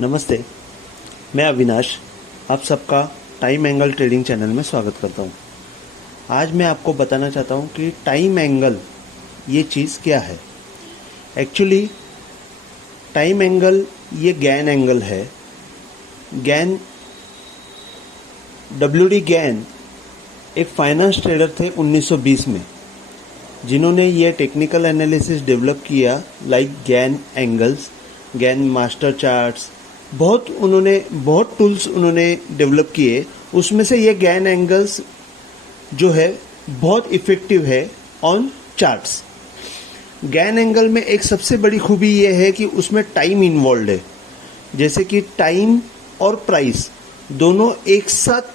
नमस्ते, मैं अविनाश आप सबका टाइम एंगल ट्रेडिंग चैनल में स्वागत करता हूं। आज मैं आपको बताना चाहता हूं कि टाइम एंगल ये चीज़ क्या है। एक्चुअली टाइम एंगल ये गैन एंगल है। गैन WD गैन एक फाइनेंस ट्रेडर थे 1920 में, जिन्होंने ये टेक्निकल एनालिसिस डेवलप किया like Gann angles, Gann master charts, बहुत टूल्स उन्होंने डेवलप किए। उसमें से ये गैन एंगल्स जो है बहुत इफ़ेक्टिव है ऑन चार्ट्स। गैन एंगल में एक सबसे बड़ी खूबी ये है कि उसमें टाइम इन्वॉल्व है, जैसे कि टाइम और प्राइस दोनों एक साथ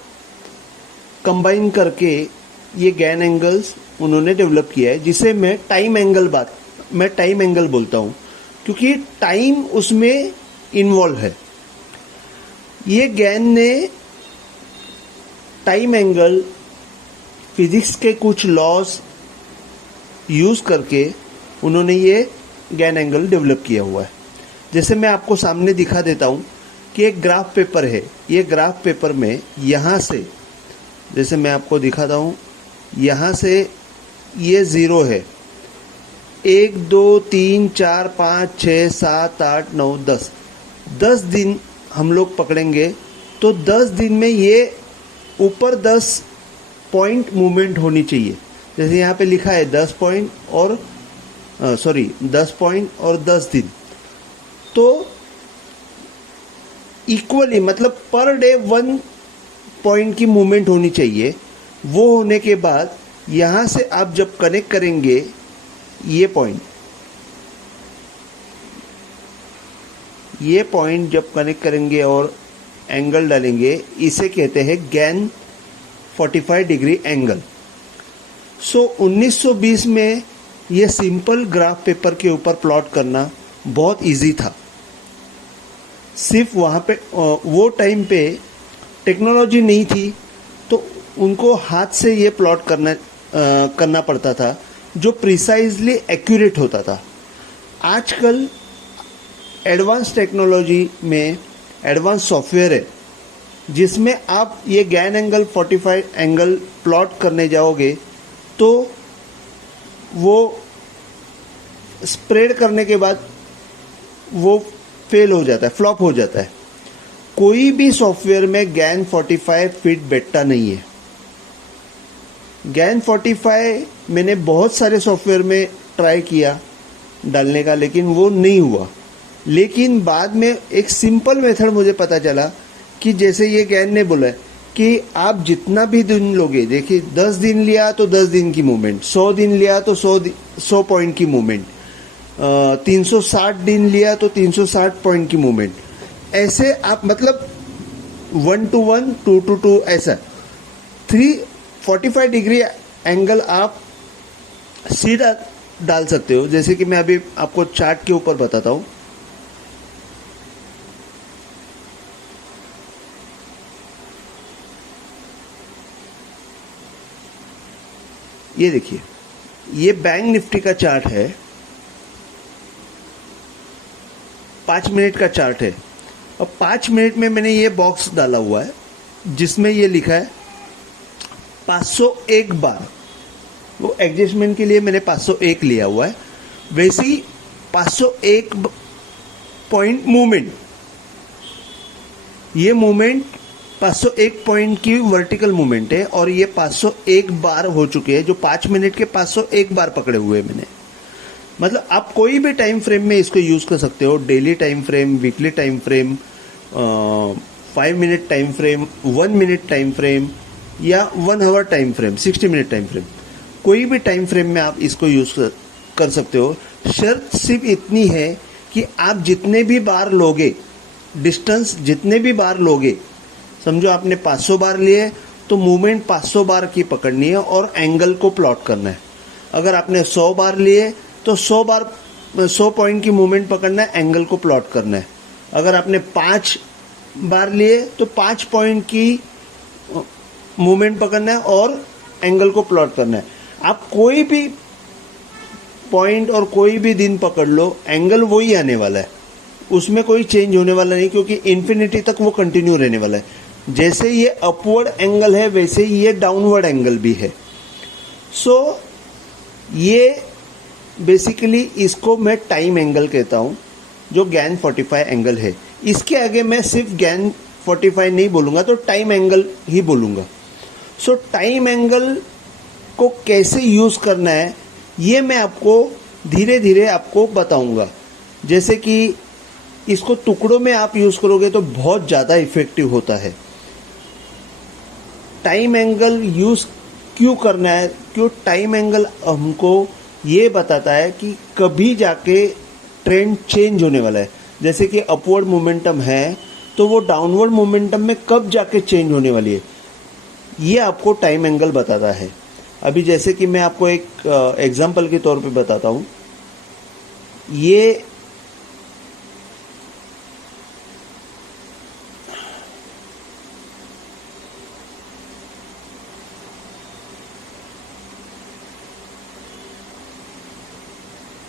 कंबाइन करके ये गैन एंगल्स उन्होंने डेवलप किया है, जिसे मैं टाइम एंगल बोलता हूँ, क्योंकि टाइम उसमें इन्वॉल्व है। ये गैन ने टाइम एंगल फिजिक्स के कुछ लॉज यूज करके उन्होंने ये गैन एंगल डेवलप किया हुआ है। जैसे मैं आपको सामने दिखा देता हूँ कि एक ग्राफ पेपर है। ये ग्राफ पेपर में यहाँ से, जैसे मैं आपको दिखाता हूँ, यहाँ से ये 0 है, 1 2 3 4 5 6 7 8 9 10 दिन हम लोग पकड़ेंगे तो 10 दिन में ये ऊपर 10 पॉइंट मूवमेंट होनी चाहिए। जैसे यहाँ पे लिखा है 10 पॉइंट और 10 दिन, तो इक्वली मतलब पर डे 1 पॉइंट की मूवमेंट होनी चाहिए। वो होने के बाद यहाँ से आप जब कनेक्ट करेंगे ये पॉइंट जब कनेक्ट करेंगे और एंगल डालेंगे, इसे कहते हैं गैन 45 डिग्री एंगल। 1920 में ये सिंपल ग्राफ पेपर के ऊपर प्लॉट करना बहुत इजी था। सिर्फ वहाँ पे वो टाइम पे टेक्नोलॉजी नहीं थी, तो उनको हाथ से ये प्लॉट करना पड़ता था, जो प्रिसाइजली एक्यूरेट होता था। आजकल एडवांस टेक्नोलॉजी में एडवांस सॉफ्टवेयर है, जिसमें आप ये गैन एंगल 45 एंगल प्लॉट करने जाओगे तो वो स्प्रेड करने के बाद वो फेल हो जाता है, फ्लॉप हो जाता है। कोई भी सॉफ्टवेयर में गैन 45 फिट बैठता नहीं है। गैन 45 मैंने बहुत सारे सॉफ्टवेयर में ट्राई किया डालने का, लेकिन वो नहीं हुआ। लेकिन बाद में एक सिंपल मेथड मुझे पता चला कि जैसे ये गैन ने बोला कि आप जितना भी दिन लोगे, देखिए 10 दिन लिया तो 10 दिन की मूवमेंट, 100 दिन लिया तो 100 पॉइंट की मूवमेंट, 360 दिन लिया तो 360 पॉइंट की मूवमेंट। ऐसे आप मतलब 1 to 1, 2 to 2, ऐसा 345 डिग्री एंगल आप सीधा डाल सकते हो। जैसे कि मैं अभी आपको चार्ट के ऊपर बताता हूँ। ये देखिए, ये बैंक निफ्टी का चार्ट है, 5 मिनट का चार्ट है। और 5 मिनट में मैंने ये बॉक्स डाला हुआ है जिसमें ये लिखा है 501 बार। वो एडजस्टमेंट के लिए मैंने 501 लिया हुआ है। वैसे ही 501 पॉइंट मूवमेंट, ये मूवमेंट 501 पॉइंट की वर्टिकल मूवमेंट है, और ये 501 बार हो चुके हैं, जो 5 मिनट के 501 बार पकड़े हुए हैं मैंने। मतलब आप कोई भी टाइम फ्रेम में इसको यूज कर सकते हो। Daily time frame, weekly time frame, 5 minute time frame, 1 minute time frame, या 1 hour time frame, 60 minute time frame, कोई भी टाइम फ्रेम में आप इसको यूज कर सकते हो। शर्त सिर्फ इतनी है कि आप जितने भी बार लोगे, डिस्टेंस जितने भी बार लोगे, समझो आपने 500 बार लिए तो मूवमेंट 500 बार की पकड़नी है और एंगल को प्लॉट करना है। अगर आपने 100 बार लिए तो 100 पॉइंट की मूवमेंट पकड़ना है, एंगल को प्लॉट करना है। अगर आपने 5 बार लिए तो 5 पॉइंट की मूवमेंट पकड़ना है और एंगल को प्लॉट करना है। आप कोई भी पॉइंट और कोई भी दिन पकड़ लो, एंगल वही आने वाला है। उसमें कोई चेंज होने वाला नहीं, क्योंकि इन्फिनिटी तक वो कंटिन्यू रहने वाला है। जैसे ये अपवर्ड एंगल है वैसे ही ये डाउनवर्ड एंगल भी है। सो ये बेसिकली इसको मैं टाइम एंगल कहता हूं, जो गैन 45 एंगल है। इसके आगे मैं सिर्फ गैन 45 नहीं बोलूंगा, तो टाइम एंगल ही बोलूंगा। सो टाइम एंगल को कैसे यूज करना है ये मैं आपको धीरे धीरे आपको बताऊंगा। जैसे कि इसको टुकड़ों में आप यूज करोगे तो बहुत ज्यादा इफेक्टिव होता है। टाइम एंगल यूज क्यों करना है? क्यों टाइम एंगल हमको ये बताता है कि कभी जाके ट्रेंड चेंज होने वाला है। जैसे कि अपवर्ड मोमेंटम है तो वो डाउनवर्ड मोमेंटम में कब जाके चेंज होने वाली है, ये आपको टाइम एंगल बताता है। अभी जैसे कि मैं आपको एक एग्जांपल के तौर पे बताता हूं।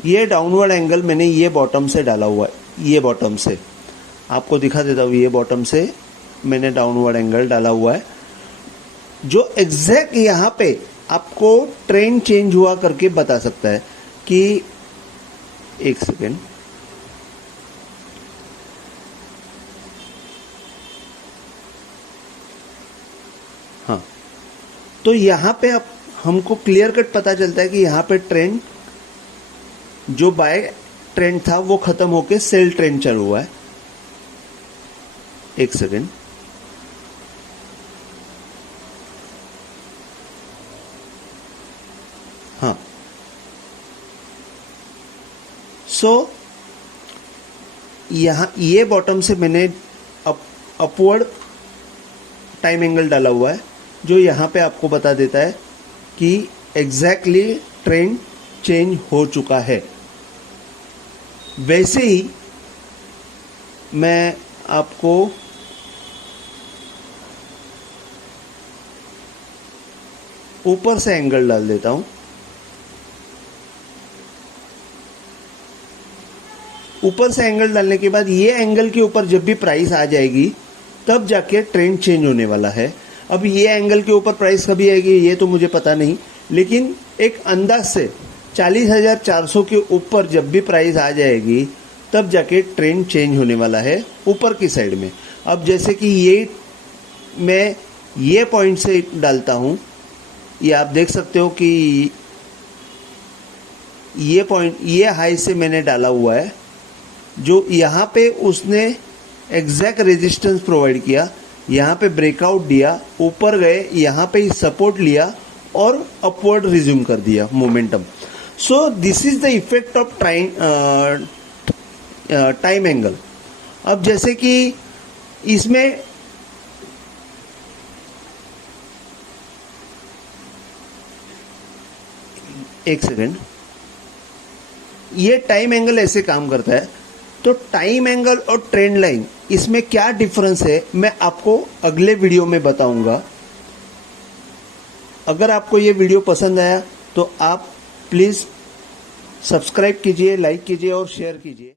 ये डाउनवर्ड एंगल मैंने ये बॉटम से डाला हुआ है। ये बॉटम से आपको दिखा देता हूँ, ये बॉटम से मैंने डाउनवर्ड एंगल डाला हुआ है, जो एग्जैक्ट यहां पे आपको ट्रेंड चेंज हुआ करके बता सकता है कि एक सेकेंड, हाँ, तो यहां पे आप हमको क्लियर कट पता चलता है कि यहां पे ट्रेंड जो बाय ट्रेंड था वो खत्म होके सेल ट्रेंड चालू हुआ है। एक सेकेंड, हाँ, सो यहां ये बॉटम से मैंने अपवर्ड टाइम एंगल डाला हुआ है, जो यहां पे आपको बता देता है कि एग्जैक्टली ट्रेंड चेंज हो चुका है। वैसे ही मैं आपको ऊपर से एंगल डाल देता हूं। ऊपर से एंगल डालने के बाद ये एंगल के ऊपर जब भी प्राइस आ जाएगी तब जाके ट्रेंड चेंज होने वाला है। अब ये एंगल के ऊपर प्राइस कभी आएगी ये तो मुझे पता नहीं, लेकिन एक अंदाज से 40,400 के ऊपर जब भी प्राइस आ जाएगी तब जाके ट्रेंड चेंज होने वाला है ऊपर की साइड में। अब जैसे कि ये मैं ये पॉइंट से डालता हूं, ये आप देख सकते हो कि ये पॉइंट, ये हाई से मैंने डाला हुआ है, जो यहाँ पे उसने एग्जैक्ट रेजिस्टेंस प्रोवाइड किया, यहाँ पे ब्रेकआउट दिया, ऊपर गए, यहाँ पे सपोर्ट लिया और अपवर्ड रिज्यूम कर दिया momentum. So this is the effect of time angle. अब जैसे कि इसमें एक सेकेंड, ये टाइम एंगल ऐसे काम करता है। तो टाइम एंगल और ट्रेंड लाइन इसमें क्या डिफरेंस है मैं आपको अगले वीडियो में बताऊंगा। अगर आपको ये वीडियो पसंद आया तो आप प्लीज सब्सक्राइब कीजिए, लाइक कीजिए और शेयर कीजिए।